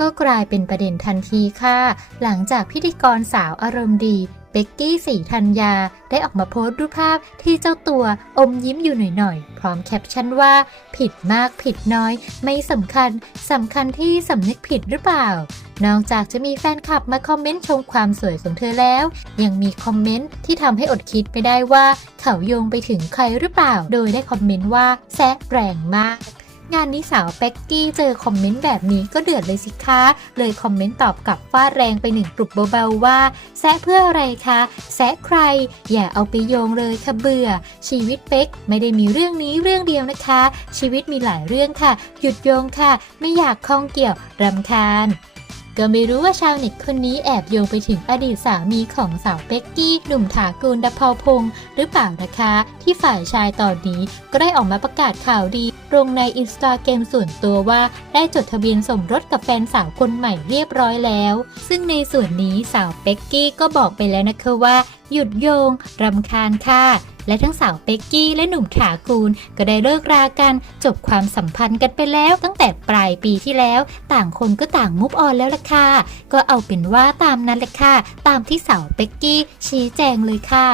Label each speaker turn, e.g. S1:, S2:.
S1: ก็กลายเป็นประเด็นทันทีค่ะ หลังจากพิธีกรสาวอารมณ์ดีเบกกี้สีธัญญา ได้ออกมาโพสต์รูปภาพที่เจ้าตัวอมยิ้มอยู่หน่อยๆ พร้อมแคปชั่นว่า ผิดมากผิดน้อย ไม่สำคัญสำคัญที่สำนึกผิดหรือเปล่า นอกจากจะมีแฟนคลับมาคอมเมนต์ชมความสวยของเธอแล้ว ยังมีคอมเมนต์ที่ทำให้อดคิดไม่ได้ว่า เขาโยงไปถึงใครหรือเปล่า โดยได้คอมเมนต์ว่าแซะแรงมาก งานนี้สาวเป็กกี้เจอคอมเมนต์แบบนี้ก็เดือดเลยสิคะ เลยคอมเมนต์ตอบกลับฟาดแรงไปหนึ่งกลุ่มเบาๆว่า แซะเพื่ออะไรคะแซะใคร อย่าเอาไปโยงเลยค่ะเบื่อ ชีวิตเป็กไม่ได้มีเรื่องนี้เรื่องเดียวนะคะ ชีวิตมีหลายเรื่องค่ะ หยุดโยงค่ะ ไม่อยากข้องเกี่ยวรำคาญ ก็ไม่รู้ว่าชาวเน็ตคนนี้แอบโยงไปถึงอดีตสามีของสาวเป็กกี้ หนุ่มถากูลดพาพงศ์หรือเปล่านะคะ ที่ฝ่ายชายตอนนี้ก็ได้ออกมาประกาศข่าวดีลงในอินสตาแกรมส่วนตัวว่าได้จดทะเบียนสมรสกับแฟนสาวคนใหม่เรียบร้อยแล้ว ซึ่งในส่วนนี้สาวเป็กกี้ก็บอกไปแล้วนะคะว่า หยุดโยง รำคาญค่ะ และทั้งสาวเป็กกี้และหนุ่มถากูล ก็ได้เลิกรากันจบความสัมพันธ์กันไปแล้วตั้งแต่ปลายปีที่แล้ว ต่างคนก็ต่างมุฟออนแล้วล่ะค่ะ ก็เอาเป็นว่าตามนั้นแหละค่ะ ตามที่สาวเป็กกี้ชี้แจงเลยค่ะ